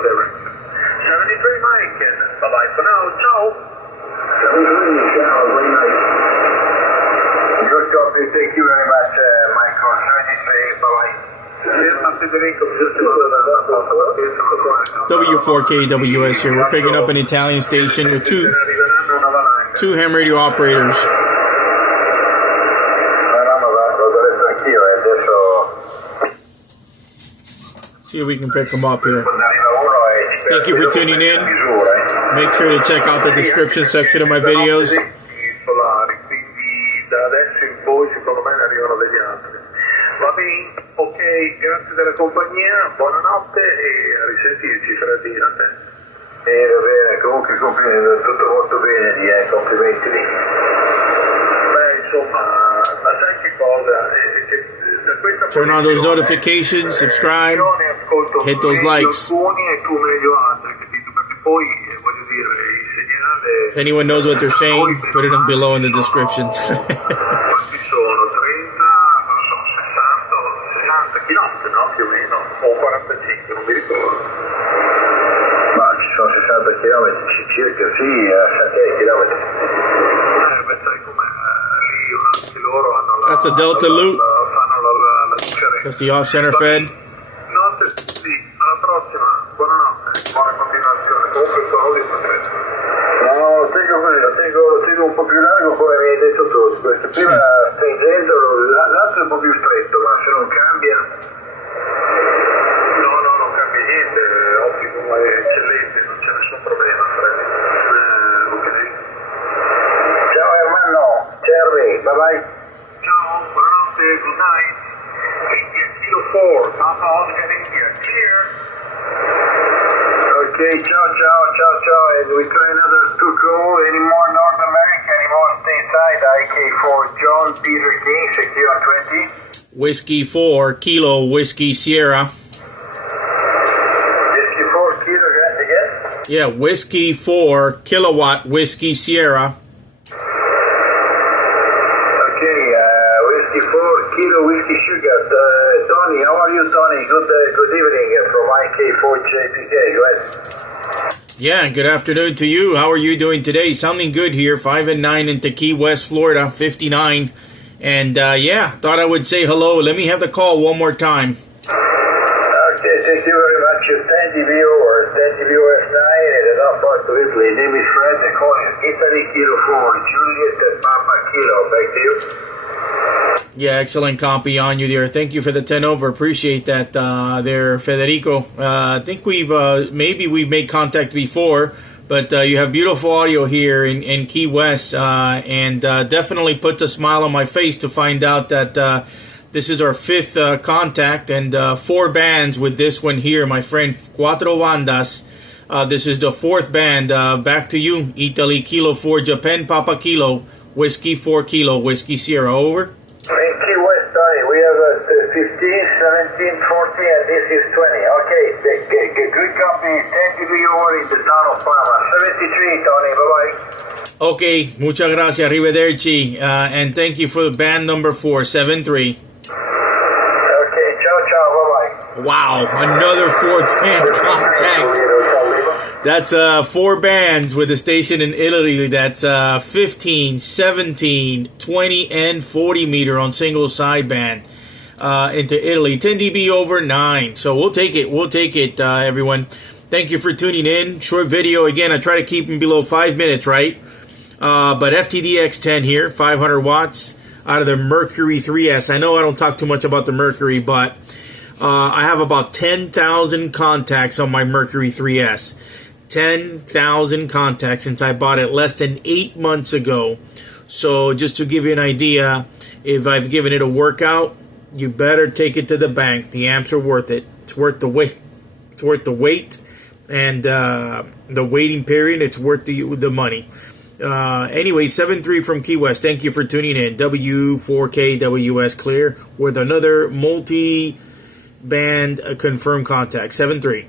whatever. 73 Mike, bye-bye for now, ciao. 73, ciao, very nice. Good copy, thank you very much, Michael. 73, bye-bye. W4KWS here. We're picking up an Italian station with two ham radio operators. See if we can pick them up here. Thank you for tuning in. Make sure to check out the description section of my videos. Va bene, ok, grazie della compagnia, buonanotte e a risentirci fra di a te. Va bene, comunque complimenti, tutto molto bene, complimenti lì. Beh, insomma, ma sai che cosa? Turn on those notifications, subscribe, hit those likes. E tu meglio altri, capito? Perché poi, voglio dire, il segnale... If anyone knows what they're saying, put it below in the description. Quanti sono? 30, non so, 60 km, no? Più o meno, o 45, non mi ricordo. Ma ci sono 60 km, circa, sì, 70 km. Beh, sai com'è, lì anche loro hanno la... That's a Delta loop. Fanno la differenza. That's the off-center fed. Notte, sì, alla prossima, buonanotte, buona continuazione, comunque sono lì potrebbe. No, lo tengo un po' più largo come mi hai detto tu, questo prima stringendo, l'altro è un po' più stretto, ma se non cambia... No, non cambia niente, ottimo, è eccellente, non c'è nessun problema, Freddy. Ok. Ciao Ermanno, Cervi, bye bye. Ciao, buonanotte, good night. India, Kilo 4, Papa Oscar India, clear. Okay, ciao, and we try another 2 call, any more North America, any more stateside, IK4 John Peter King, secure 20. Whiskey 4, Kilo, Whiskey Sierra. Whiskey 4 Kilo, again? Yeah, Whiskey 4, Kilowatt, Whiskey Sierra. Okay, Whiskey 4 Kilo, Whiskey Sugar. Tony, how are you, Tony? Good evening from IK4JPK W4KWS. Yeah, good afternoon to you. How are you doing today? Sounding good here. 5 and 9 into Key West, Florida, 59. And yeah, thought I would say hello. Let me have the call one more time. Okay, thank you very much. 10 DBO or 10 DBOS9 and enough part of Italy. Name is Fred. The call is Italy Kilo 4, Juliet Papa Kilo. Back to you. Yeah, excellent copy on you there. Thank you for the 10 over. Appreciate that there, Federico. I think maybe we've made contact before, but you have beautiful audio here in Key West, and definitely puts a smile on my face to find out that this is our 5th contact and 4 bands with this one here, my friend. 4 bandas. This is the 4th band. Back to you, Italy Kilo 4, Japan Papa Kilo, Whiskey 4 Kilo, Whiskey Sierra. Over. In Key West, Tony, we have 15, 17, 40, and this is 20. Okay, good copy. 10 dB over in the town of Panama. 73, Tony, bye-bye. Okay, muchas gracias, arrivederci, and thank you for the band number 473. Okay, ciao, bye-bye. Wow, another 4th band contact. That's 4 bands with a station in Italy. That's 15, 17, 20, and 40 meter on single sideband into Italy. 10 dB over 9. So we'll take it, everyone. Thank you for tuning in. Short video. Again, I try to keep them below 5 minutes, right? But FTDX 10 here, 500 watts out of the Mercury 3S. I know I don't talk too much about the Mercury, but I have about 10,000 contacts on my Mercury 3S. 10,000 contacts since I bought it less than 8 months ago. So just to give you an idea, if I've given it a workout, you better take it to the bank. The amps are worth it. It's worth the wait. It's worth the wait and the waiting period. It's worth the money. Anyway, 7-3 from Key West. Thank you for tuning in. W4KWS clear with another multi-band confirmed contact. 7-3.